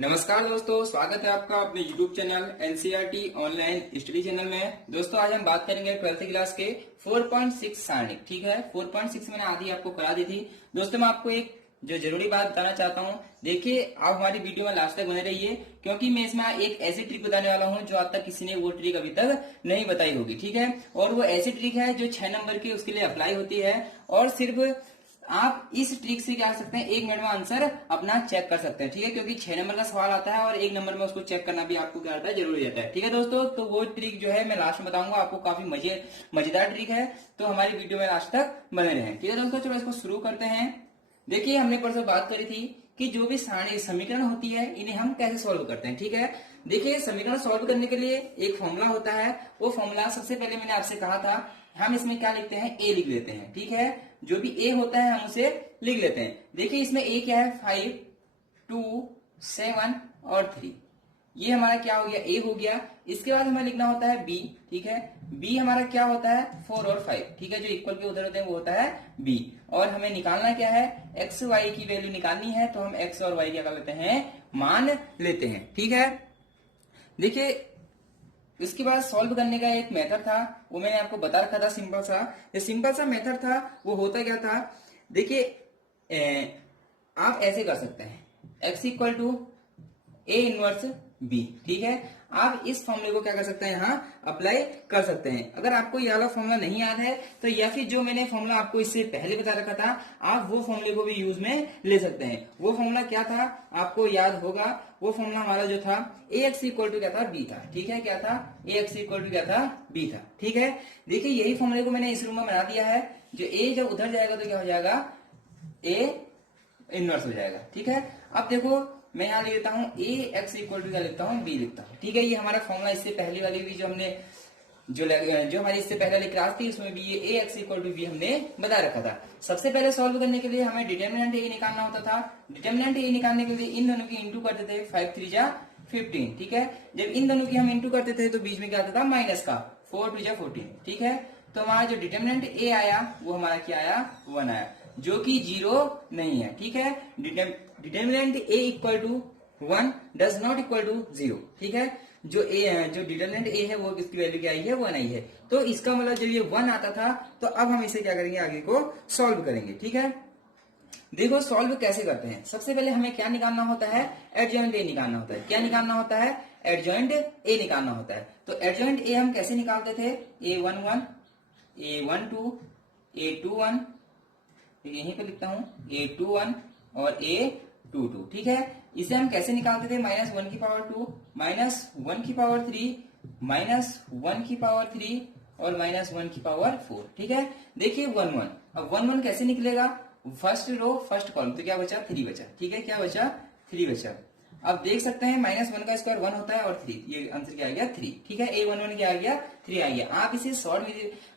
नमस्कार दोस्तों, स्वागत है आपका अपने YouTube channel NCERT online study channel में। दोस्तों आज हम बात करेंगे 12th क्लास के 4.6 सारणिक। ठीक है, 4.6 मैंने आधी आपको करा दी थी। दोस्तों मैं आपको एक जो जरूरी बात बताना चाहता हूँ, देखिए आप हमारी वीडियो में लास्ट तक बने रहिए, क्योंकि मैं इसमें एक ऐसी ट्रिक बताने वाला हूँ जो आज तक किसी ने वो ट्रिक अभी तक नहीं बताई होगी। ठीक है, और वो ऐसी ट्रिक है जो 6 नंबर की उसके लिए अप्लाई होती है, और सिर्फ आप इस ट्रिक से क्या कर सकते हैं, 1 मिनट में आंसर अपना चेक कर सकते हैं। ठीक है, क्योंकि 6 नंबर का सवाल आता है और 1 नंबर में उसको चेक करना भी आपको क्या आता है, जरूरी रहता है। ठीक है दोस्तों, तो वो ट्रिक जो है मैं लास्ट में बताऊंगा आपको, काफी मजेदार ट्रिक है, तो हमारी वीडियो में लास्ट तक बने रहें। ठीक है दोस्तों, चलो इसको शुरू करते हैं। देखिए हमने परसों बात करी थी कि जो भी सारणी समीकरण होती है इन्हें हम कैसे सॉल्व करते हैं। ठीक है, देखिए समीकरण सॉल्व करने के लिए एक फॉर्मूला होता है। वो फॉर्मूला सबसे पहले मैंने आपसे कहा था, हम इसमें क्या लिखते हैं, ए लिख लेते हैं। ठीक है, जो भी ए होता है हम उसे लिख लेते हैं। देखिए इसमें ए क्या है, 5, 2, 7 और 3। ये हमारा क्या हो गया, ए हो गया। इसके बाद हमें लिखना होता है बी। ठीक है, बी हमारा क्या होता है, 4 और 5। ठीक है, जो इक्वल के उधर होते हैं वो होता है बी। और हमें निकालना क्या है, एक्स वाई की वैल्यू निकालनी है, तो हम एक्स और वाई क्या कर लेते हैं, मान लेते हैं। ठीक है, देखिए इसके बाद सॉल्व करने का एक मेथड था, वो मैंने आपको बता रखा था, सिंपल सा। ये सिंपल सा मेथड था, वो होता क्या था, देखिए आप ऐसे कर सकते हैं, x equal to A inverse B. ठीक है, आप इस फॉर्मूले को क्या कर सकते हैं, यहाँ अप्लाई कर सकते हैं। अगर आपको ये वाला फॉर्मूला नहीं याद है तो, या फिर जो मैंने फॉर्मूला आपको इससे पहले बता रखा था, आप वो फॉर्मूले को भी यूज में ले सकते हैं। वो फॉर्मूला क्या था आपको याद होगा, वो फॉर्मूला हमारा जो था, ए एक्स इक्वल टू क्या था, बी था। ठीक है, क्या था, ए एक्स इक्वल टू क्या था, बी था। ठीक है, देखिए यही फॉर्मूले को मैंने इस रूम में बना दिया है। जो ए जब उधर जाएगा तो क्या हो जाएगा, ए इनवर्स हो जाएगा। ठीक है, अब देखो मैं यहां लिख लेता हूं ए एक्स इक्वल टू क्या लिखता हूं, बी लिखता हूं। ठीक है, ये हमारा फॉर्मूला इससे पहले वाली भी जो हमने जो हमारी इससे पहले वाली क्लास थी उसमें भी ये ए एक्स इक्वल टू बी हमने बता रखा था। सबसे पहले सॉल्व करने के लिए हमें डिटर्मिनेंट ए निकालना होता था। डिटर्मिनेंट ए निकालने के लिए इन दोनों की इंटू करते थे, 5 3 जा 15। ठीक है, जब इन दोनों की हम इंटू करते थे तो बीच में क्या आता था, माइनस का, 4 2 जा 14। ठीक है, तो हमारा जो डिटर्मिनेंट ए आया वो हमारा क्या आया, 1 आया, जो कि 0 नहीं है। ठीक है, determinant A equal to 1 does not equal to 0। ठीक है, जो डिटर्मिनेंट ए है वो किसकी वैल्यू क्या आई है, 1 आई है। तो इसका मतलब जब ये 1 आता था तो अब हम इसे क्या करेंगे, आगे को सॉल्व करेंगे। ठीक है, देखो सॉल्व कैसे करते हैं। सबसे पहले हमें क्या निकालना होता है, एडजॉइंट ए निकालना होता है। क्या निकालना होता है, एडजॉइंट ए निकालना होता है। तो एडजॉइंट ए हम कैसे निकालते थे, A11, A12, A21, यहीं पे लिखता हूं, A21 और A22। ठीक है, इसे हम कैसे निकालते थे, -1 की पावर 2, -1 की पावर 3, -1 की पावर 3 और -1 की पावर 4। ठीक है, देखिए 1 1, अब 1 1 कैसे निकलेगा, फर्स्ट रो फर्स्ट कॉलम, तो क्या बचा, 3 बचा। ठीक है, क्या बचा, 3 बचा। अब देख सकते हैं -1 का स्क्वायर 1 होता है और 3, ये आंसर क्या आ गया, 3। ठीक है, A11 क्या आ गया, 3 आ गया। आप इसे शॉर्ट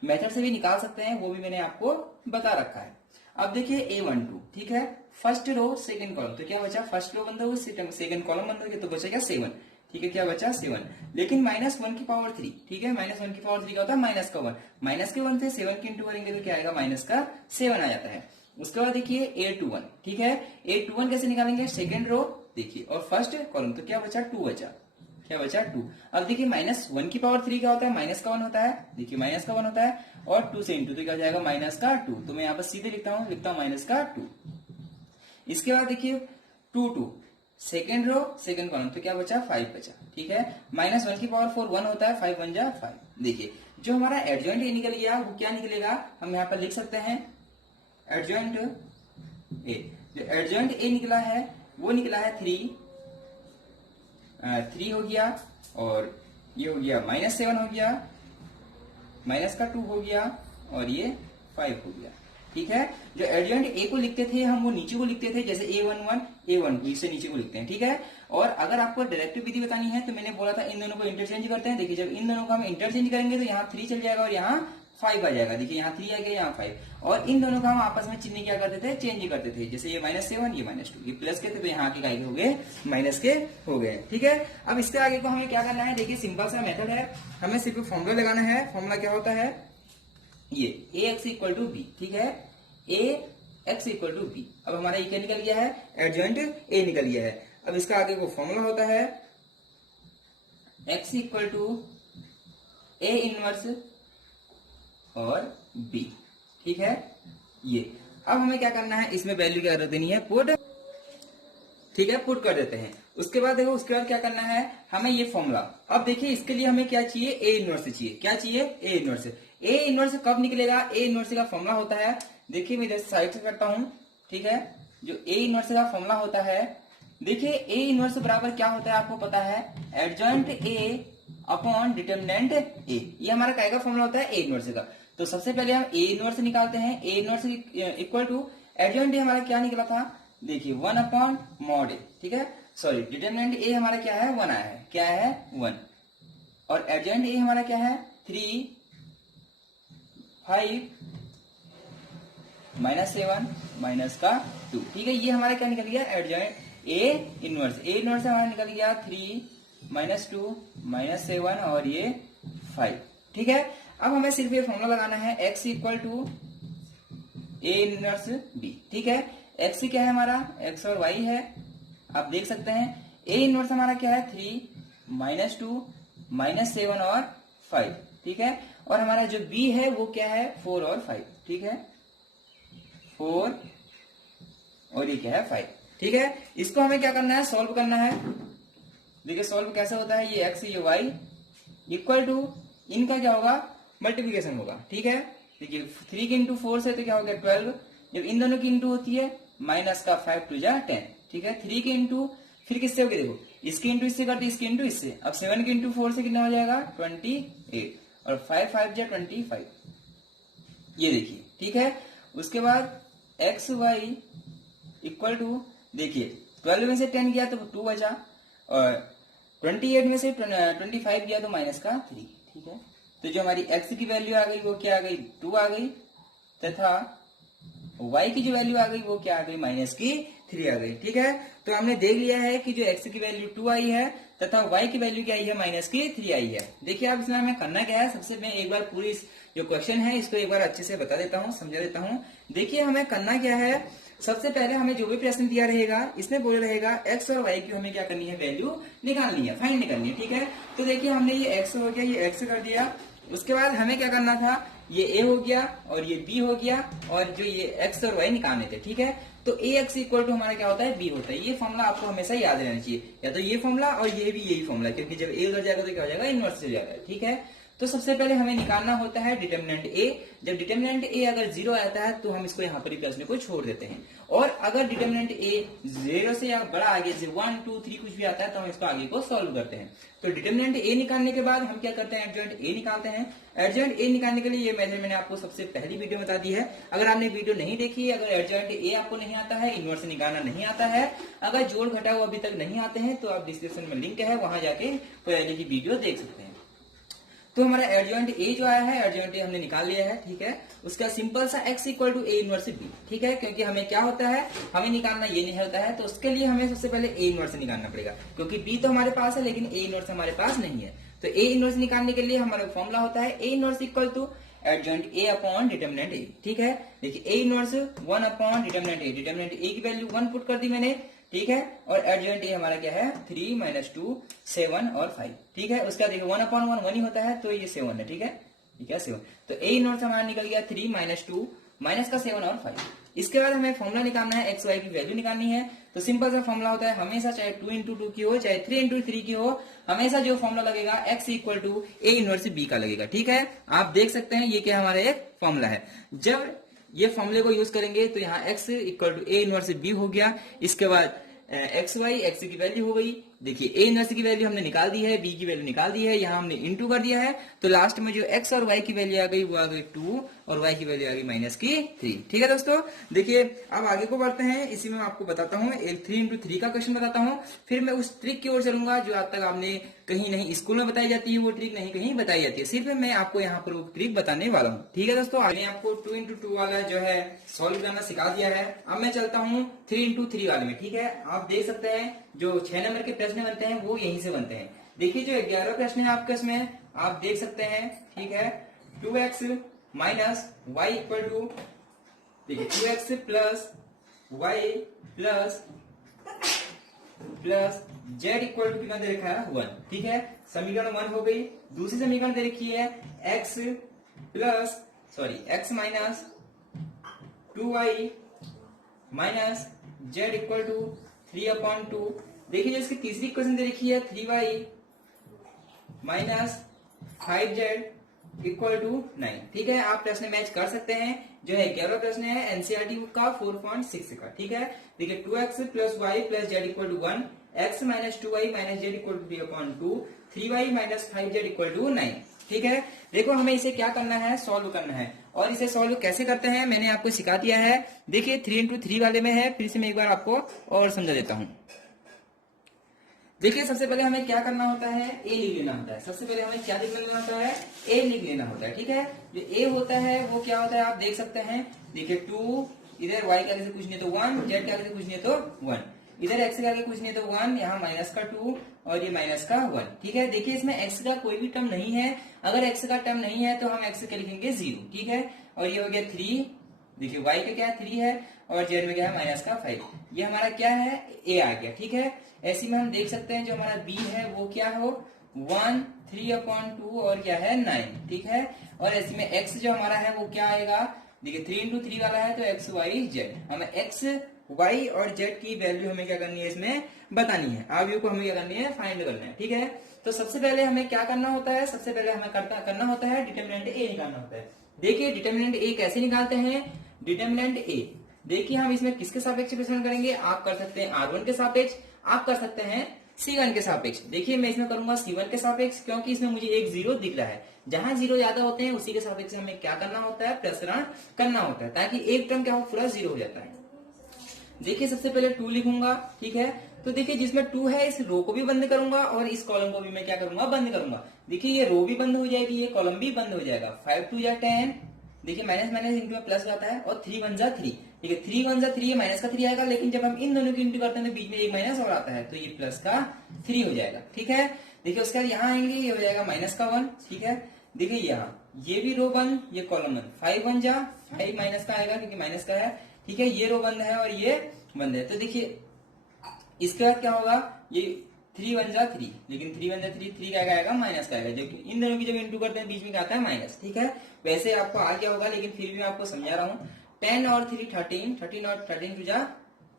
मेथड से भी निकाल सकते हैं, वो भी मैंने आपको बता रखा है। अब देखिए A12, ठीक है, फर्स्ट रो सेकंड कॉलम, तो क्या बचा, फर्स्ट रो बंद हो गई, सेकंड कॉलम बंद हो गया, तो बचा क्या, 7। ठीक है, क्या बचा, 7। लेकिन -1 की पावर 3, ठीक है, -1 की पावर 3 क्या होता है, माइनस का 1, माइनस के 1 से 7 की इंटू करेंगे तो क्या आएगा, -7 आ जाता है। उसके बाद देखिए A21, ठीक है, A21 कैसे निकालेंगे, सेकंड रो देखिए और फर्स्ट कॉलम, तो क्या बचा, 2 बचा, क्या बचा, 2। अब देखिए -1 की पावर 3 क्या होता है, माइनस का 1 होता है, देखिए माइनस का 1 होता है, और 2 से इंटू तो क्या हो जाएगा, -2। तो मैं यहाँ पर सीधे लिखता हूँ -2। इसके बाद देखिए 2 2, सेकेंड रो सेकंड कॉलम, तो क्या बचा, 5 बचा। ठीक है, -1 की पावर 4 1 होता है, 5 1 जा 5। देखिए जो हमारा एडजॉइंट ए निकल गया वो क्या निकलेगा, हम यहाँ पर लिख सकते हैं एडजॉइंट ए। जो एडजॉइंट ए निकला है वो निकला है 3 हो गया, और ये हो गया -7 हो गया, माइनस का 2 हो गया, और ये 5 हो गया। ठीक है, जो एडजॉइंट ए को लिखते थे हम वो नीचे को लिखते थे, जैसे A11 A12 इसे नीचे को लिखते हैं। ठीक है, और अगर आपको डायरेक्टिव विधि बतानी है तो मैंने बोला था इन दोनों को इंटरचेंज करते हैं। देखिए जब इन दोनों को हम इंटरचेंज करेंगे तो यहाँ 3 चल जाएगा और यहाँ 5 आ जाएगा। देखिए यहाँ 3 आ गया, यहाँ 5, और इन दोनों का हम आपस में चिन्ह क्या करते थे, चेंज करते थे। जैसे ये -7 ये -2, ये प्लस के थे तो यहाँ के काय हो गए, माइनस के हो गए। ठीक है, अब इसके आगे को हमें क्या करना है, देखिए सिंपल सा मेथड है, हमें सिर्फ फॉर्मूला लगाना है। फॉर्मूला क्या होता है, ये ax इक्वल टू बी। ठीक है, a x equal to B. अब हमारा ये क्या निकल गया है, एडजॉइंट ए निकल गया है। अब इसका आगे को फॉर्मूला होता है x equal to A inverse और b, ठीक है। ये अब हमें क्या करना है, इसमें वैल्यू क्या कर देनी है, पुट, ठीक है, पुट कर देते हैं। उसके बाद देखो, उसके बाद क्या करना है हमें, ये फॉर्मूला। अब देखिए इसके लिए हमें क्या चाहिए, ए इनवर्स चाहिए। क्या चाहिए, ए इनवर्स। ए इनवर्स कब निकलेगा, ए इनवर्स का फॉर्मूला होता है, देखिए मैं इधर साइड से करता हूं, ठीक है। जो ए इनवर्स का फॉर्मूला होता है, देखिए ए इनवर्स बराबर क्या होता है आपको पता है, एडजॉइंट ए अपॉन डिटरमिनेंट ए। ये हमारा क्या का फॉर्मूला होता है, ए इनवर्स का। तो सबसे पहले हम ए इनवर्स निकालते हैं। A inverse equal to adjoint A हमारा क्या निकला था, देखिए 1 अपॉन मॉड ए, ठीक है। सॉरी, डिटरमिनेंट ए हमारा क्या है, 1 आया है, क्या है 1, और एडजॉइंट ए हमारा क्या है 3, 5 -7 माइनस का 2, ठीक है। ये हमारा क्या निकल गया, adjoint A inverse. A inverse हमारा निकल गया 3 -2 -7 और ये 5, ठीक है। अब हमें सिर्फ ये फॉर्मूला लगाना है, x equal to A inverse B, ठीक है। x क्या है हमारा, x और y है, आप देख सकते हैं। ए इनवर्स हमारा क्या है 3 -2 -7 और 5, ठीक है। और हमारा जो b है वो क्या है 4 और 5, ठीक है, 4 और ये क्या है 5, ठीक है। इसको हमें क्या करना है, सॉल्व करना है। देखिए सॉल्व कैसे होता है, ये x ये y इक्वल टू इनका क्या होगा, मल्टीप्लीकेशन होगा, ठीक है। देखिए 3 के इंटू 4 से तो क्या हो गया 12, जब इन दोनों की इंटू होती है माइनस का 5 2 जा 10, ठीक है। 3 के इंटू फिर किससे हो गया, देखो इसके इंटू इससे करते, इसके इंटू इससे। अब 7 के इंटू 4 से कितना हो जाएगा 28, और 5 5 जा 25, ये देखिए, ठीक है। उसके बाद एक्स वाई इक्वल टू, देखिए 12 में से 10 गया तो 2 बचा, और 28 में से 25 गया तो माइनस का 3, ठीक है। तो जो हमारी x की वैल्यू आ गई वो क्या आ गई 2 आ गई, तथा y की जो वैल्यू आ गई वो क्या आ गई माइनस की 3 आ गई, ठीक है। तो हमने देख लिया है कि जो x की वैल्यू 2 आई है तथा y की वैल्यू क्या आई है माइनस की 3 आई है। देखिए अब इसमें हमें करना क्या है, सबसे मैं एक बार पूरी जो क्वेश्चन है इसको एक बार अच्छे से बता देता हूँ, समझा देता हूँ। देखिए हमें करना क्या है, सबसे पहले हमें जो भी प्रश्न दिया रहेगा इसमें बोला रहेगा x और y की हमें क्या करनी है, वैल्यू निकालनी है, फाइंड करनी है, ठीक है। तो देखिए हमने ये x हो गया, ये x कर दिया। उसके बाद हमें क्या करना था, ये a हो गया और ये b हो गया, और जो ये x और y निकालने थे, ठीक है। तो ax इक्वल टू हमारा क्या होता है b होता है। ये फॉर्मूला आपको हमेशा याद रहना चाहिए, या तो ये फॉर्मूला और ये भी यही फॉर्मूला, क्योंकि जब a उधर जाएगा तो क्या हो जाएगा, इनवर्स हो जाएगा, ठीक है। तो सबसे पहले हमें निकालना होता है डिटरमिनेंट a। जब डिटरमिनेंट a अगर 0 आता है तो हम इसको यहाँ पर ही प्रश्न को छोड़ देते हैं, और अगर डिटरमिनेंट a 0 से या बड़ा आगे से 1 2 3 कुछ भी आता है तो हम इसको आगे को सॉल्व करते हैं। तो डिटरमिनेंट a निकालने के बाद हम क्या करते हैं, एडजॉइंट a निकालते हैं। एडजॉइंट a निकालने के लिए ये मेथड मैंने आपको सबसे पहली वीडियो बता दी है। अगर आपने वीडियो नहीं देखी है, अगर एडजॉइंट a आपको नहीं आता है, इनवर्स निकालना नहीं आता है, अगर जोड़ घटाव अभी तक नहीं आते हैं, तो आप डिस्क्रिप्शन में लिंक है, वहां जाके पहले की वीडियो देख सकते हैं। तो हमारा एडजॉइंट ए जो आया है, एडजॉइंट ए हमने निकाल लिया है, ठीक है। उसका सिंपल सा x equal to A inverse B, ठीक है। क्योंकि हमें क्या होता है, हमें निकालना ये नहीं होता है, तो उसके लिए हमें सबसे पहले ए इनवर्स निकालना पड़ेगा, क्योंकि b तो हमारे पास है लेकिन ए इनवर्स हमारे पास नहीं है। तो ए इनवर्स निकालने के लिए हमारा फॉर्मूला होता है A inverse equal to adjoint A upon determinant A, ठीक है। देखिए A inverse 1 upon determinant A, determinant A की वैल्यू 1 पुट कर दी मैंने, ठीक है। और एडजॉइंट ए हमारा क्या है 3 -2 7 और 5, ठीक है। उसका देखिए 1 अपॉन 1 1 ही होता है, तो ये 7 है, ठीक है, ठीक है 7। तो ए इनवर्स हमारा निकल गया 3 -2 माइनस का 7 और 5। इसके बाद हमें फॉर्मूला निकालना है, एक्स वाई की वैल्यू निकालनी है। तो सिंपल सा फॉर्मूला होता है, हमेशा चाहे 2 × 2 की हो चाहे 3 × 3 की हो, हमेशा जो फॉर्मूला लगेगा x equal to A inverse B का लगेगा, ठीक है। आप देख सकते हैं ये क्या हमारा एक फॉर्मूला है। जब ये फॉर्मूले को यूज करेंगे तो यहाँ x equal to A inverse B हो गया। इसके बाद एक्स वाई, एक्स की वैल्यू हो गई, देखिए ए इनवर्स की वैल्यू हमने निकाल दी है, बी की वैल्यू निकाल दी है, यहाँ हमने इनटू कर दिया है। तो लास्ट में जो एक्स और वाई की वैल्यू आ गई वो आ गई 2 और वाई की वैल्यू आ गई माइनस की 3, ठीक है दोस्तों। देखिए अब आगे को बढ़ते हैं, इसी में आपको बताता हूँ एक 3 × 3 का क्वेश्चन बताता हूँ, फिर मैं उस ट्रिक की ओर चलूंगा जो आज तक आपने कहीं नहीं स्कूल में बताई जाती है, वो ट्रिक नहीं कहीं बताई जाती है, सिर्फ मैं आपको यहाँ पर वो ट्रिक बताने वाला हूँ, ठीक है दोस्तों। मैंने आपको 2 × 2 वाला जो है सॉल्व करना सिखा दिया है। अब मैं चलता हूँ 3 × 3 वाले में, ठीक है। आप देख सकते हैं जो 6 नंबर के प्रश्न बनते हैं वो यहीं से बनते हैं। देखिए जो 11 प्रश्न है आपके इसमें आप देख सकते हैं, ठीक है। 2x minus y equal to, देखिए 2x plus y plus plus Z equal to कितना दे रखा है 1, ठीक है। समीकरण 1 हो गई। दूसरी समीकरण दे रखी है x minus 2y minus Z equal to 3/2। देखिए जो इसकी तीसरी इक्वेशन दे रखी है 3y minus 5z equal to 9, ठीक है। आप प्रश्न मैच कर सकते हैं। जो है 11वां प्रश्न है एनसीईआरटी बुक का 4.6 का, ठीक है। देखिए 2x plus Y plus Z equal to 1, x minus 2y minus Z equal to 3/2, 3y minus 5z equal to 9, ठीक है। देखो हमें इसे क्या करना है, सॉल्व करना है। और इसे सॉल्व कैसे करते हैं मैंने आपको सिखा दिया है। देखिए 3x3 वाले में है, फिर से मैं एक बार आपको और समझा देता हूं। देखिए सबसे पहले हमें क्या करना होता है, ए लिख लेना होता है। सबसे पहले हमें क्या लिख लेना होता है, ए लिख लेना होता है, ठीक है। जो ए होता है वो क्या होता है आप देख सकते हैं। देखिए 2, इधर y के आगे से कुछ नहीं तो 1, z के आगे से कुछ नहीं तो 1, इधर x के आगे कुछ नहीं तो 1, यहाँ माइनस का 2 और ये माइनस का 1, ठीक है। देखिए इसमें x का कोई भी टर्म नहीं है। अगर x का टर्म नहीं है तो हम x के लिखेंगे 0, ठीक है। और ये हो गया 3, देखिए y का क्या है 3 है और z में क्या है माइनस का 5। ये हमारा क्या है a आ गया, ठीक है। ऐसे में हम देख सकते हैं जो हमारा b है वो क्या हो 1 3/2 और क्या है 9, ठीक है। और ऐसे में x जो हमारा है वो क्या आएगा, देखिए 3x3 वाला है तो x y z। हमें x y और z की वैल्यू हमें क्या करनी है इसमें बतानी है। आगे को हमें क्या करनी है फाइंड करना है, ठीक है। तो सबसे पहले हमें क्या करना होता है, सबसे पहले हमें करना होता है डिटरमिनेंट a निकालना होता है। देखिए डिटरमिनेंट a कैसे निकालते हैं, डिटरमिनेंट a देखिए हम इसमें किसके सापेक्ष प्रेजेंट करेंगे, आप कर सकते हैं r1 के सापेक्ष, आप कर सकते हैं c1 के सापेक्ष। देखिए मैं इसमें करूंगा c1 के सापेक्ष, क्योंकि इसमें मुझे एक 0 दिख रहा है। जहां 0 ज्यादा होते हैं उसी के सापेक्ष हमें क्या करना होता है, प्रसरण करना होता है, ताकि एक टर्म क्या हो पूरा 0 हो जाता है। देखिए सबसे पहले 2 लिखूंगा, ठीक है। तो देखिए जिसमें 2 है इस रो को भी बंद करूंगा और इस कॉलम को भी मैं क्या करूंगा बंद करूंगा। देखिए ये रो भी बंद हो जाएगी, ये कॉलम भी बंद हो जाएगा। 5 2 या 10, देखिए माइनस माइनस इंटू में प्लस आता है और 3 1 जा 3, ठीक है। 3 1 जा 3 ये माइनस का 3 आएगा, लेकिन जब हम इन दोनों की इंटू करते हैं तो बीच में एक माइनस और आता है तो ये प्लस का 3 हो जाएगा, ठीक है। देखिए उसके बाद यहाँ आएंगे ये हो जाएगा माइनस का 1, ठीक है। देखिए यहाँ ये भी रो बंद, ये कॉलम बंद, 5 1 जा 5 माइनस का आएगा क्योंकि माइनस का है, ठीक है। ये रो बंद है और ये बंद है। तो देखिए इसके बाद क्या होगा, ये 3 1 जा 3, लेकिन 3 1 जा 3 का आएगा माइनस का आएगा, जबकि इन दोनों की जब इंटू करते हैं बीच में क्या आता है माइनस, ठीक है। वैसे आपको आ गया होगा लेकिन फिर भी मैं आपको समझा रहा हूँ। 10 और 3 13, 13 और 13 टू जा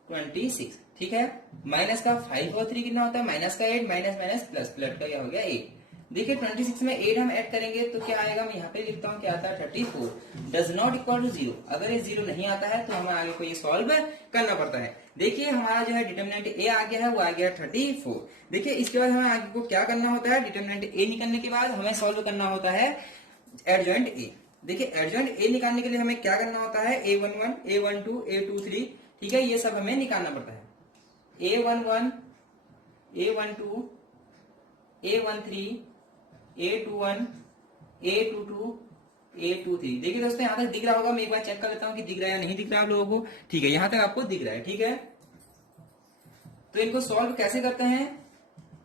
26, ठीक है। माइनस का 5 और 3 कितना होता है माइनस का 8, माइनस माइनस प्लस, प्लस का क्या हो गया 8। देखिए 26 में 8 हम ऐड करेंगे तो क्या आएगा, मैं यहाँ पे लिखता हूँ क्या आता है 34, डज नॉट इक्वल टू 0। अगर ये 0 नहीं आता है तो हमें आगे को ये सॉल्व करना पड़ता है। देखिए हमारा जो है डिटरमिनेंट a आ गया है वो आ गया 34। देखिए इसके बाद हमें आगे को क्या करना होता है, डिटरमिनेंट a निकालने के बाद हमें सॉल्व करना होता है एडजॉइंट a। देखिए एडजॉइंट a निकालने के लिए हमें क्या करना होता है, a11 a12 a23, ठीक है। ये सब हमें निकालना पड़ता है। a11 a12 a13 a21 a22 a23। देखिए दोस्तों यहाँ तक दिख रहा होगा, मैं एक बार चेक कर लेता हूँ कि दिख रहा है या नहीं दिख रहा आप लोगों को, ठीक है। यहाँ तक आपको दिख रहा है, ठीक है। तो इनको सॉल्व कैसे करते हैं,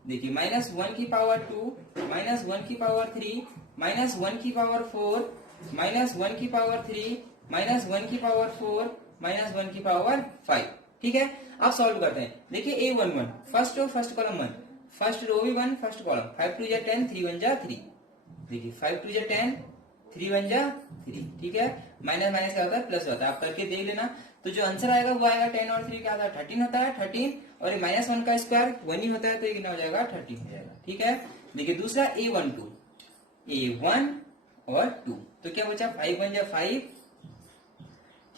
देखिए -1 की पावर 2 -1 की पावर 3 -1 की पावर 4 -1 की पावर 3 -1 की पावर 4 -1 की पावर 5, ठीक है। अब सॉल्व करते हैं। देखिए a11 first row first column 1, first row भी 1 फर्स्ट कॉलम, 5 2 जा 10 3 1 जा 3, देखिए 5 2 जा 10 3 1 जा 3, ठीक है। माइनस माइनस क्या होता है प्लस होता है, आप करके देख लेना। तो जो आंसर आएगा वो आएगा 10 और 3 क्या होता है 13 होता है 13, और ये -1 का स्क्वायर 1 ही होता है तो ये कितना हो जाएगा 13 हो जाएगा, ठीक है। देखिए दूसरा a12 a1 और 2, तो क्या बचा 5 1 जा 5,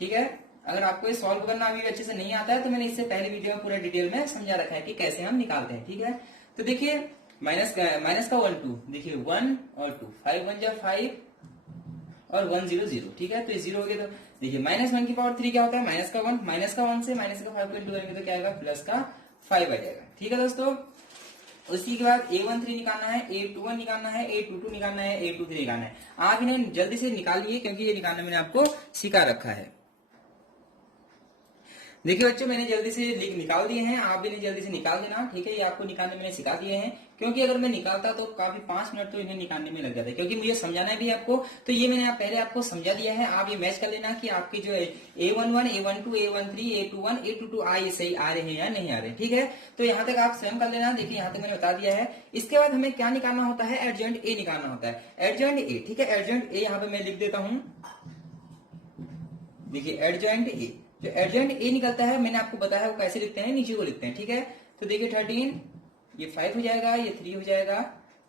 ठीक है। अगर आपको ये सॉल्व करना अभी अच्छे से नहीं आता है तो मैंने इससे पहले वीडियो में पूरा डिटेल में समझा रखा है कि कैसे हम निकालते हैं, ठीक है। तो देखिए माइनस का 1 2, देखिए 1 और 2, 5 1 जा 5 और 1 0 0, ठीक है। तो ये 0 हो गया। तो देखिए -1 की पावर 3 क्या होता है माइनस का 1 से माइनस का 5 को इंटू करेंगे तो क्या आएगा प्लस का 5 आ जाएगा, ठीक है दोस्तों। उसी के बाद a13 निकालना है, a21 निकालना है, a22 निकालना है, a23 निकालना है। आप इन्हें जल्दी से निकालिए क्योंकि ये निकालना मैंने आपको सिखा रखा है। देखिए बच्चों, मैंने जल्दी से निकाल दिए हैं, आप भी नहीं जल्दी से निकाल देना, ठीक है। ये आपको निकालने मैंने सिखा दिए हैं, क्योंकि अगर मैं निकालता तो काफी 5 मिनट तो इन्हें निकालने में लग जाता है, क्योंकि मुझे समझाना भी आपको। तो ये मैंने पहले आपको समझा दिया है, आप ये मैच कर लेना कि आपके जो A11, A12, A13, A21, A22 ये सही आ रहे हैं या नहीं आ रहे हैं, ठीक है। तो यहाँ तक आप स्वयं कर लेना। देखिए यहाँ तक मैंने बता दिया है। इसके बाद हमें क्या निकालना होता है, एडजॉइंट ए निकालना होता है, एडजॉइंट ए, ठीक है। एडजॉइंट ए यहाँ पे मैं लिख देता हूँ। देखिए एडजॉइंट ए, जो एडजॉइंट ए निकलता है मैंने आपको बताया वो कैसे लिखते हैं, नीचे को लिखते हैं, ठीक है। तो देखिए 13, ये 5 हो जाएगा, ये 3 हो जाएगा,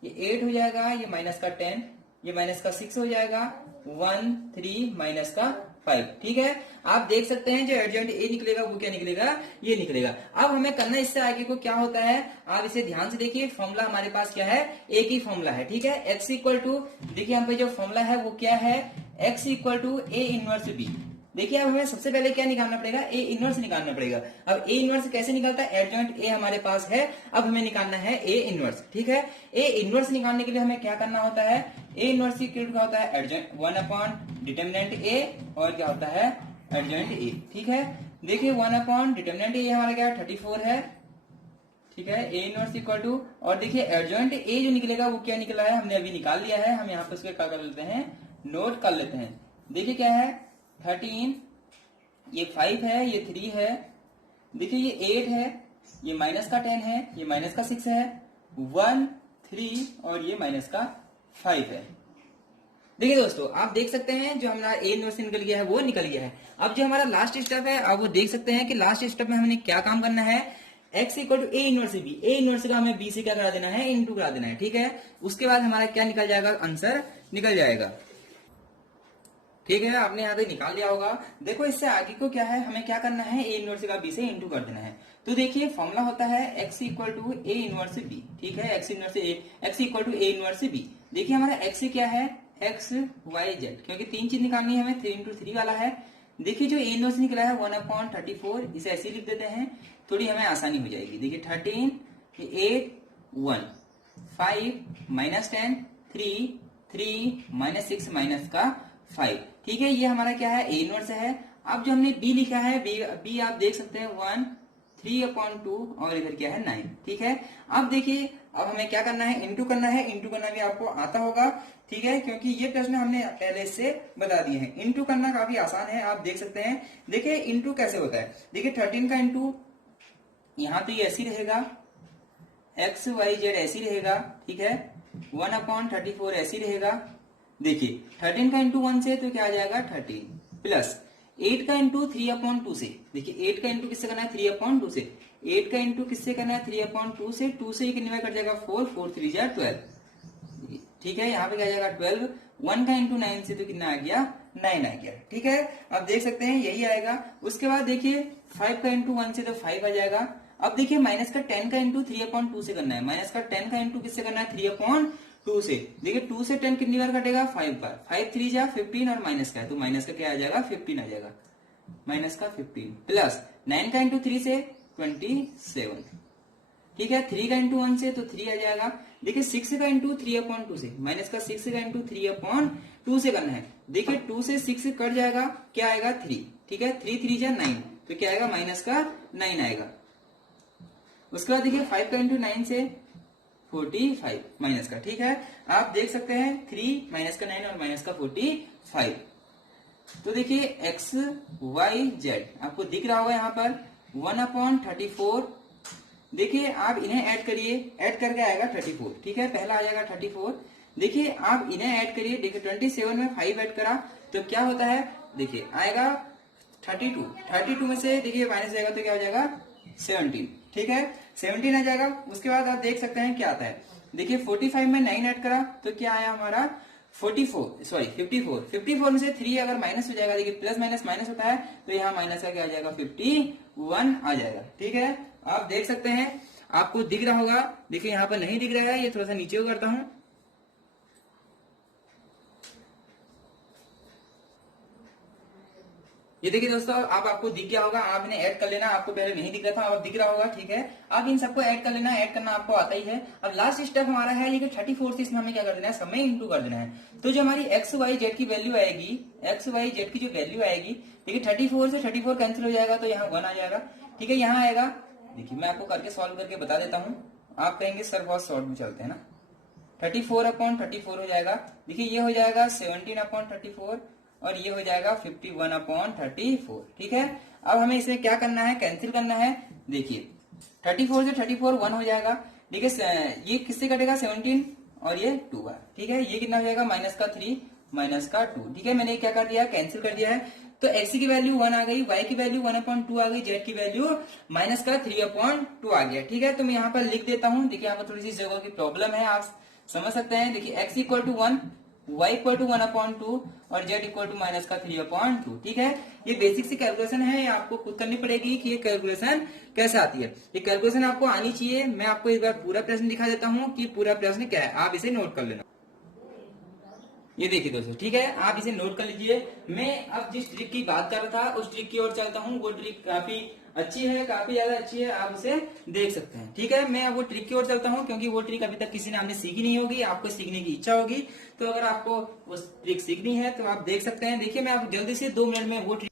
ये 8 हो जाएगा, ये माइनस का 10, ये माइनस का 6 हो जाएगा, 1 3 माइनस का 5, ठीक है। आप देख सकते हैं जो एडजॉइंट ए निकलेगा वो क्या निकलेगा, ये निकलेगा। अब हमें करना इससे आगे को क्या होता है, आप इसे ध्यान से देखिए। फॉर्मूला हमारे पास क्या है, एक ही फॉर्मूला है, ठीक है। एक्स इक्वल टू, देखिए यहाँ पे जो फॉर्मूला है वो क्या है, X equal to A inverse B. देखिए अब हमें सबसे पहले क्या निकालना पड़ेगा, ए इनवर्स निकालना पड़ेगा। अब ए इनवर्स कैसे निकलता है, एडजॉइंट ए हमारे पास है, अब हमें निकालना है ए इनवर्स, ठीक है। ए इनवर्स निकालने के लिए हमें क्या करना होता है, ए इनवर्स इक्वल क्या होता है, एडजॉइंट 1 अपॉन डिटरमिनेंट ए, और क्या होता है एडजॉइंट ए, ठीक है। देखिए 1 अपॉन डिटरमिनेंट ए हमारा क्या 34 है, ठीक है। ए इनवर्स इक्वल टू, और देखिए एडजॉइंट ए जो निकलेगा वो क्या निकला है, हमने अभी निकाल लिया है। हम यहाँ पे उसके क्या कर लेते हैं, नोट कर लेते हैं। देखिए क्या है 13, ये 5 है, ये 3 है, देखिए ये 8 है, ये माइनस का 10 है, ये माइनस का 6 है, 1 3 और ये माइनस का 5 है। देखिए दोस्तों आप देख सकते हैं जो हमारा ए इनवर्स निकल गया है वो निकल गया है। अब जो हमारा लास्ट स्टेप है, आप वो देख सकते हैं कि लास्ट स्टेप में हमने क्या काम करना है, x equal to A inverse B, A inverse का हमें बी से क्या करा देना है, इनटू करा देना है, ठीक है। उसके बाद हमारा क्या निकल जाएगा, आंसर निकल जाएगा, ठीक है। आपने यहाँ पे निकाल लिया होगा। देखो इससे आगे को क्या है, हमें क्या करना है, ए इनवर्स का बी से इंटू कर देना है। तो देखिए फॉर्मूला होता है x equal to A inverse B, ठीक है। x inverse A, x equal to A inverse B. देखिए हमारा x क्या है, x y z, क्योंकि 3 चीज निकालनी है हमें, 3 इंटू 3 वाला है। देखिए जो ए इनवर्स निकला है 1/34, इसे ऐसे ही लिख देते हैं, थोड़ी हमें आसानी हो जाएगी। देखिए 13, 8, 1, 5 माइनस 10, 3 3 माइनस 6 माइनस का 5, ठीक है। ये हमारा क्या है, ए इनवर्स है। अब जो हमने बी लिखा है, बी आप देख सकते हैं 1 3/2 और इधर क्या है 9, ठीक है। अब देखिए अब हमें क्या करना है, इंटू करना है। इंटू करना भी आपको आता होगा, ठीक है, क्योंकि ये प्रश्न हमने पहले से बता दिए हैं। इंटू करना काफी आसान है, आप देख सकते हैं। देखिए इंटू कैसे होता है, देखिए 13 का इंटू यहाँ तो ये ऐसी रहेगा, एक्स वाई जेड ऐसी रहेगा, ठीक है। 1/34 ऐसी रहेगा। देखिए 13 का इंटू 1 से तो क्या आ जाएगा 13, प्लस 8 का इंटू 3/2 से। देखिए 8 का इंटू किससे करना है, 3/2 से। 8 का इंटू किससे करना है, 3/2 से। 2 से कितने कट जाएगा 4, 4 3 जा 12, ठीक है। यहाँ पे क्या जाएगा 12। 1 का इंटू 9 से तो कितना आ गया, 9 आ गया, ठीक है। अब देख सकते हैं यही आएगा। उसके बाद देखिए 5 का इंटू 1 से तो 5 आ जाएगा। अब देखिए माइनस का 10 का इंटू 3/2 से करना है। माइनस का 10 का इंटू किससे करना है, 3/2 से। देखिए 2 से 10 कितनी बार कटेगा, 5 बार। 5 3 जा 15 और माइनस का है तो माइनस का क्या आ जाएगा, 15 आ जाएगा, माइनस का 15, प्लस 9 का इंटू 3 से 27, ठीक है। 3 का इंटू 1 से तो 3 आ जाएगा। देखिए 6 का इंटू 3/2 से, माइनस का 6 का इंटू 3/2 से करना है। देखिए 2 से 6 कट जाएगा, क्या आएगा 3, ठीक है। 3 3 जा 9 तो क्या आएगा, माइनस का 9 आएगा। उसके बाद देखिए 5 का इंटू 9 से 45 माइनस का, ठीक है। आप देख सकते हैं 3 माइनस का 9 और माइनस का 45। तो देखिए एक्स वाई जेड आपको दिख रहा होगा यहाँ पर 1/34। देखिए आप इन्हें ऐड करिए, ऐड करके आएगा 34, ठीक है। पहला आ जाएगा 34। देखिए आप इन्हें ऐड करिए, देखिए 27 में 5 ऐड करा तो क्या होता है, देखिए आएगा 32। 32 में से देखिए माइनस जाएगा तो क्या हो जाएगा 17, ठीक है। 17 आ जाएगा। उसके बाद आप देख सकते हैं क्या आता है, देखिए 45 में 9 ऐड करा तो क्या आया हमारा 54 में से 3 अगर माइनस हो जाएगा, देखिए प्लस माइनस माइनस होता है तो यहाँ माइनस का क्या आ जाएगा 51 आ जाएगा, ठीक है। आप देख सकते हैं, आपको दिख रहा होगा। देखिए यहाँ पर नहीं दिख रहा है, ये थोड़ा सा नीचे को करता हूं। ये देखिए दोस्तों, आप आपको दिख गया होगा, आप इन्हें ऐड कर लेना। आपको पहले नहीं दिख रहा था, अब दिख रहा होगा, ठीक है। आप इन सबको ऐड कर लेना, ऐड करना आपको आता ही है। अब लास्ट स्टेप हमारा है ये कि 34 से इसमें हमें क्या कर देना है, सब में इंटू कर देना है। तो जो हमारी एक्स वाई जेड की वैल्यू आएगी, एक्स वाई जेड की जो वैल्यू आएगी, देखिए 34 से 34 कैंसिल हो जाएगा, तो यहाँ 1 आ जाएगा, ठीक है। यहाँ आएगा, देखिए मैं आपको करके सॉल्व करके बता देता हूँ। आप कहेंगे सर बहुत शॉर्ट में चलते हैं ना। 34/34 हो जाएगा, देखिए ये हो जाएगा 17/34 और ये हो जाएगा 51/34, ठीक है। अब हमें इसमें क्या करना है, कैंसिल करना है। देखिए 34 से 34 1 हो जाएगा, देखिए ये किससे कटेगा, 17 और ये 2 है, ठीक है। ये कितना हो जाएगा, -3 -2, ठीक है। मैंने क्या कर दिया, कैंसिल कर दिया है। तो x की वैल्यू 1 आ गई, y की वैल्यू 1/2 आ गई, z की वैल्यू -3/2 आ गया, ठीक है। तो मैं यहाँ पर लिख देता हूँ। देखिए यहाँ पर थोड़ी सी जगह की प्रॉब्लम है, आप समझ सकते हैं। देखिए x = 1, y = 1/2 और z = -3/2, ठीक है। ये बेसिक सी कैलकुलेशन है, ये आपको खुद करनी पड़ेगी कि ये कैलकुलेशन कैसे आती है। ये कैलकुलेशन आपको आनी चाहिए। मैं आपको एक बार पूरा प्रश्न दिखा देता हूँ कि पूरा प्रश्न क्या है, आप इसे नोट कर लेना। ये देखिए दोस्तों, ठीक है, आप इसे नोट कर लीजिए। मैं अब जिस ट्रिक की बात कर रहा था उस ट्रिक की ओर चलता हूँ। वो ट्रिक काफी अच्छी है, काफी ज्यादा अच्छी है, आप उसे देख सकते हैं, ठीक है। मैं अब वो ट्रिक की ओर चलता हूँ, क्योंकि वो ट्रिक अभी तक किसी ने आपने सीखी नहीं होगी, आपको सीखने की इच्छा होगी। तो अगर आपको वो ट्रिक सीखनी है तो आप देख सकते हैं। देखिए मैं आप जल्दी से 2 मिनट में वो ट्रिक,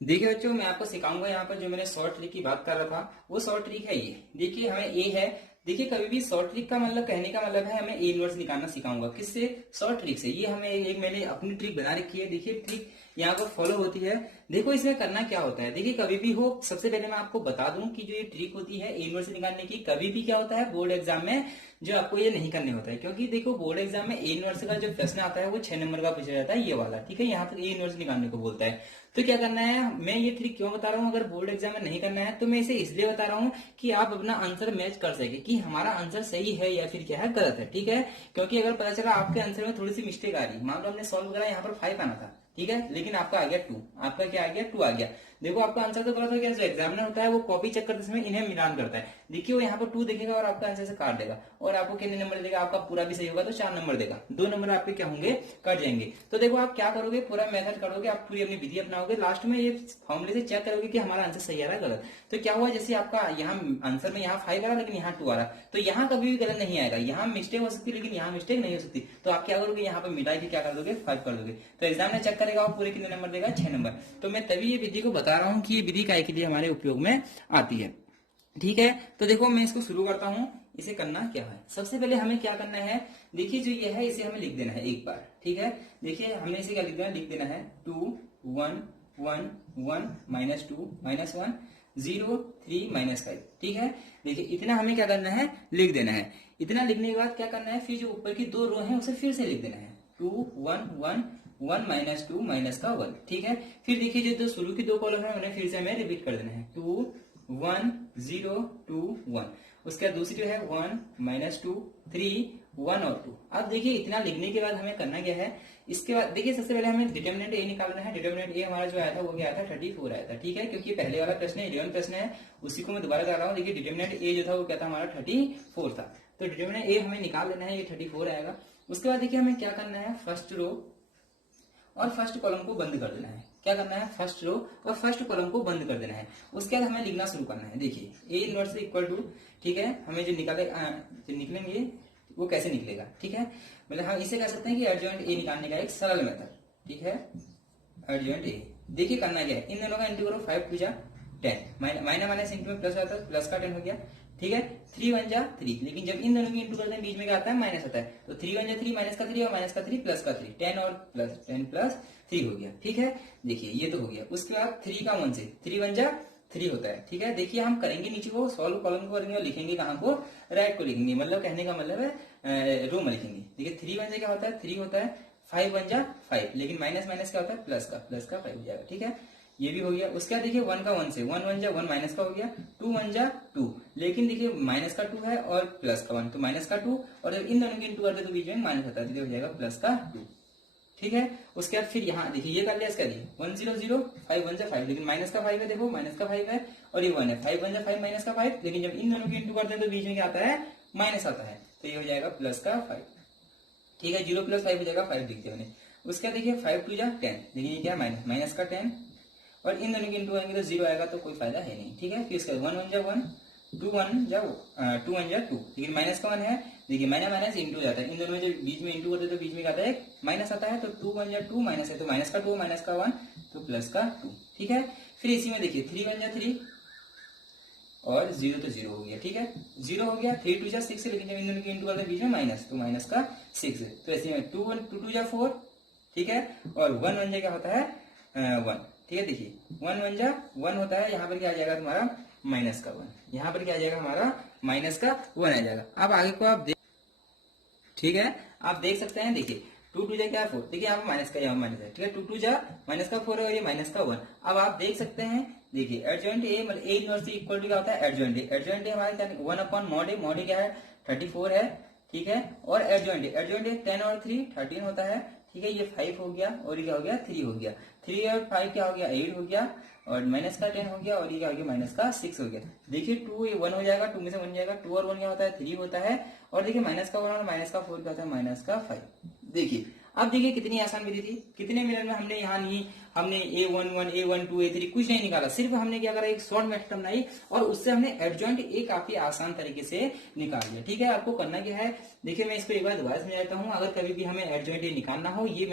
देखिए बच्चों मैं आपको सिखाऊंगा। यहाँ पर जो मैंने शॉर्ट ट्रिक की बात कर रहा था वो शॉर्ट ट्रिक है ये। देखिए हमें ए है, देखिए कभी भी शॉर्ट ट्रिक का मतलब कहने का मतलब है हमें ए इनवर्स निकालना सिखाऊंगा। किससे, शॉर्ट ट्रिक से। ये हमें एक मैंने अपनी ट्रिक बना रखी है, देखिए ट्रिक यहाँ पर फॉलो होती है। देखो इसमें करना क्या होता है, देखिए कभी भी हो, सबसे पहले मैं आपको बता दूं कि जो ये ट्रिक होती है ए इनवर्स निकालने की, कभी भी क्या होता है बोर्ड एग्जाम में जो आपको ये नहीं करने होता है। क्योंकि देखो बोर्ड एग्जाम में ए इनवर्स का जो प्रश्न आता है वो 6 नंबर का पूछा जाता है, ये वाला, ठीक है। यहाँ पर ए इनवर्स निकालने को बोलता है। तो क्या करना है, मैं ये ट्रिक क्यों बता रहा हूँ, अगर बोर्ड एग्जाम में नहीं करना है तो मैं इसे इसलिए बता रहा हूँ कि आप अपना आंसर मैच कर सके कि हमारा आंसर सही है या फिर क्या है, गलत है, ठीक है। क्योंकि अगर पता चला आपके आंसर में थोड़ी सी मिस्टेक आ रही, मान लो हमने सॉल्व करा यहाँ पर 5 आना था, ठीक है, लेकिन आपका आ गया 2, आपका क्या आ गया 2 आ गया। देखो आपका आंसर तो गलत हो गया। जो एग्जामिनर होता है वो कॉपी चेक करते समय इन्हें मिलान करता है। देखिए वो यहाँ पर 2 देखेगा और आपका आंसर से काट देगा, और आपको कितने नंबर देगा, आपका पूरा भी सही होगा तो 4 नंबर देगा, 2 नंबर आपके क्या होंगे, कट जाएंगे। तो देखो आप क्या करोगे, पूरा मेथड करोगे, आप पूरी अपनी विधि अपनाओगे, लास्ट में ये फॉर्मूले से चेक करोगे कि हमारा आंसर सही आ रहा है गलत। तो क्या हुआ, जैसे आपका यहाँ आंसर में यहाँ 5 आ रहा लेकिन यहाँ 2 आ रहा, तो यहाँ कभी भी गलत नहीं आएगा। यहाँ मिस्टेक हो सकती है लेकिन यहाँ मिस्टेक नहीं हो सकती। तो आप क्या करोगे, यहाँ पर मिटा के क्या कर दोगे, 5 कर दोगे। तो एग्जाम में चेक करेगा और पूरे कितने नंबर देगा, 6 नंबर। तो मैं तभी ये विधि को बता रहा हूँ कि ये विधि काय के लिए हमारे उपयोग में आती है, ठीक है। तो देखो मैं इसको शुरू करता हूँ। इसे करना क्या है, सबसे पहले हमें क्या करना है, देखिए जो ये है इसे हमें लिख देना है एक बार, ठीक है। देखिए हमने इसे क्या लिख देना, लिख देना है 2 1 1 1 -2 -1 0 3 -5, ठीक है। देखिए इतना हमें क्या करना है, लिख देना है। इतना लिखने के बाद क्या करना है, फिर जो ऊपर की 2 रो है उसे फिर से लिख देना है, 2 1 1 1 -2 -1, ठीक है। फिर देखिए जो शुरू की 2 कॉलम है उन्हें फिर से हमें रिपीट कर देना है, 2 1 0 2 1। उसके बाद दूसरी जो है 1 -2 3 1 और 2। अब देखिए इतना लिखने के बाद हमें करना क्या है, इसके बाद देखिए सबसे पहले हमें डिटरमिनेंट ए निकालना है। डिटरमिनेंट ए हमारा जो आया था वो क्या आया था, 34 आया था, ठीक है। क्योंकि पहले वाला प्रश्न 11 प्रश्न है, उसी को मैं दोबारा कर रहा हूँ। देखिए डिटरमिनेंट ए जो था वो क्या था, हमारा 34 था। तो डिटरमिनेंट ए हमें निकाल लेना है, ये 34 आएगा। उसके बाद देखिए हमें क्या करना है, फर्स्ट रो और फर्स्ट कॉलम को बंद कर देना है। क्या करना है, फर्स्ट रो और फर्स्ट कॉलम को बंद कर देना है। उसके बाद हमें लिखना शुरू करना है। देखिए ए इनवर्स इक्वल टू, ठीक है, हमें जो निकलेंगे वो कैसे निकलेगा, ठीक है। मतलब हम इसे कह सकते हैं कि एडजॉइंट ए निकालने का एक सरल मेथड, ठीक है। एडजॉइंट ए, देखिए करना क्या है, इन दोनों का इंटू करो, 5 2 10, माइनस इंटू में प्लस आता है, प्लस का 10 हो गया, ठीक है। 3 1 जा 3, लेकिन जब इन दोनों की इंटू करते हैं बीच में क्या आता है, माइनस आता है। तो 3 1 जा 3, माइनस का 3 और माइनस का 3 प्लस का 3, 10 और प्लस 10 प्लस 3 हो गया, ठीक है। देखिए ये तो हो गया। उसके बाद 3 का 1 से 3 1 जा 3 होता है, ठीक है। देखिए हम करेंगे नीचे को सॉल्व, कॉलम को करेंगे और लिखेंगे कहाँ को, राइट को लिखेंगे। मतलब कहने का मतलब है रो में लिखेंगे। देखिए 3 1 से क्या होता है, 3 होता है, 5 1 जा 5, लेकिन माइनस माइनस क्या होता है, प्लस का 5 हो जाएगा, ठीक है। ये भी हो गया। उसके बाद देखिए 1 का 1 से 1 1 जा 1 माइनस का हो गया, 2 1 जा 2, लेकिन देखिए माइनस का 2 है और प्लस का 1, तो माइनस का 2, और जब इन दोनों की इंटू करते तो बीच में माइनस होता है, तो हो जाएगा प्लस का 2, ठीक है। उसके बाद फिर यहाँ देखिए ये कर लिया, इसका लिए 1 0 0 5 1 जा 5, लेकिन माइनस का 5 है, देखो माइनस का 5 है और ये 1 है, 5 1 जा 5 माइनस का 5, लेकिन जब इन दोनों की इंटू करते हैं तो बीच में क्या आता है, माइनस आता है, तो ये हो जाएगा प्लस का 5, ठीक है। 0 + 5 हो जाएगा 5 लिख दिया मैंने। उसका देखिए 5 टू जा 10, देखिए क्या माइनस माइनस का 10, और इन दोनों के इंटू आएंगे तो 0 आएगा, तो कोई फायदा है नहीं। ठीक है, फिर इसका 1 1 जा 1, 2 1 जा 2, लेकिन माइनस का 1 है, देखिए माइनस माइनस इंटू जाता है, इन दोनों में जो बीच में इंटू होते हैं तो बीच में आता है माइनस आता है, तो 2 1 जा 2 माइनस है, तो माइनस का 2 माइनस का 1 तो प्लस का 2। ठीक है, फिर इसी में देखिए 3 1 जा 3 और 0 तो 0 हो गया। ठीक है, 0 हो गया, 3 2 जा 6, लेकिन जब इन दोनों के इंटू करते हैं बीच में माइनस, तो माइनस का 6, तो ऐसे में 2 1 2 2 जा 4। ठीक है, और 1 1 जा क्या होता है 1। ठीक है, देखिए 1 1 जा 1 होता है, यहाँ पर क्या आ जाएगा तुम्हारा माइनस का 1, यहाँ पर क्या आ जाएगा हमारा माइनस का 1 आ जाएगा। अब आगे को आप देख, ठीक है, आप देख सकते हैं, देखिए 2 2 जा क्या 4, देखिए यहाँ पर माइनस का, यहाँ माइनस है। ठीक है, 2 2 जा माइनस का 4 है और ये माइनस का 1। अब आप देख सकते हैं, देखिए एडजॉइंट ए मतलब ए इनवर्स इक्वल टू क्या होता है एडजॉइंट ए। एडजॉइंट ए हमारे क्या 1 अपॉन मॉड ए, मॉड ए क्या है 34 है। ठीक है, और एडजॉइंट ए 10 और 3 13 होता है। ठीक है, ये 5 हो गया और ये क्या हो गया 3 हो गया, 3 और 5 क्या हो गया 8 हो गया, और माइनस का 10 हो गया, और ये क्या हो गया माइनस का 6 हो गया। देखिए 2 ये 1 हो जाएगा, 2 में से 1 जाएगा, 2 और 1 क्या होता है 3 होता है, और देखिए माइनस का 1 और माइनस का 4 क्या होता है माइनस का 5। देखिए अब देखिए कितनी आसान विधि थी, कितने मिनट में हमने यहाँ नहीं हमने A11 A12 A3 कुछ नहीं निकाला, सिर्फ हमने क्या करा एक शॉर्ट मेथड बनाई और उससे हमने एडजॉइंट ए काफी आसान तरीके से निकाल लिया। ठीक है, आपको करना क्या है, देखिए मैं इसको एक बार दोबारा समझाता हूँ। अगर कभी भी हमें एडजॉइंट ए निकालना हो, ये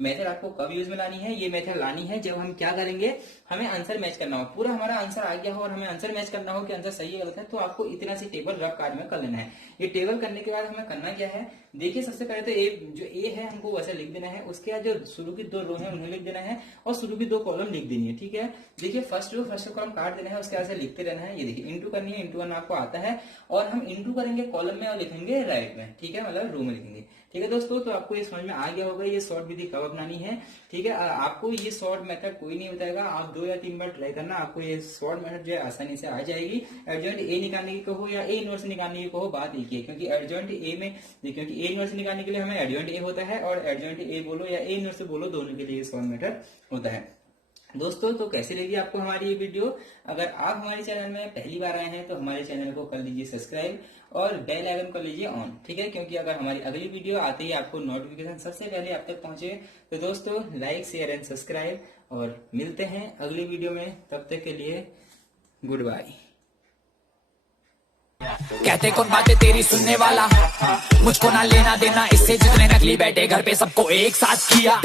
मेथड आपको कब यूज में लानी है, ये मेथड लानी है जब हम क्या करेंगे, हमें आंसर मैच करना हो, पूरा हमारा आंसर आ गया हो और हमें आंसर मैच करना हो कि आंसर सही है गलत है, तो आपको इतना सी टेबल रफ कार्ड में कर लेना है। ये टेबल करने के बाद हमें करना क्या है, देखिए सबसे पहले तो ए है हमको वैसे लिख देना है, उसके बाद जो शुरू की 2 रो है उन्हें लिख देना है और शुरू की 2 कॉलम लिख देनी है। ठीक है, देखिए फर्स्ट कॉलम काट देना है, उसके बाद से लिखते रहना है। ये देखिए इंटू करनी है, इंटू करना आपको आता है, और हम इंटू करेंगे कॉलम में और लिखेंगे राइट में। ठीक है, मतलब रो में लिखेंगे। ठीक है दोस्तों, तो आपको ये समझ में आ गया होगा ये शॉर्ट विधि कब अपनानी है। ठीक है, आपको ये शॉर्ट मेथड कोई नहीं बताएगा, आप 2 या 3 बार ट्राई करना, आपको ये शॉर्ट मेथड जो है आसानी से आ जाएगी। एडजॉइंट ए निकालने की कहो या ए इनवर्स निकालने की कहो, बात एक ही है, क्योंकि एडजॉइंट ए में क्योंकि ए इनवर्स निकालने के लिए हमें एडजॉइंट ए होता है, और एडजॉइंट ए बोलो या ए इनवर्स बोलो, दोनों के लिए शॉर्ट मेथड होता है। दोस्तों तो कैसी लगी आपको हमारी ये वीडियो, अगर आप हमारे चैनल में पहली बार आए हैं तो हमारे चैनल को कर लीजिए सब्सक्राइब और बेल आइकन कर लीजिए ऑन। ठीक है, क्योंकि अगर हमारी अगली वीडियो आते ही आपको नोटिफिकेशन सबसे पहले आप तक पहुंचे। तो दोस्तों लाइक शेयर एंड सब्सक्राइब, और मिलते हैं अगली वीडियो में, तब तक के लिए गुड बाय। कहते कौन बातें तेरी सुनने वाला, मुझको ना लेना देना इससे, जितने नकली बैठे घर पे सबको एक साथ किया।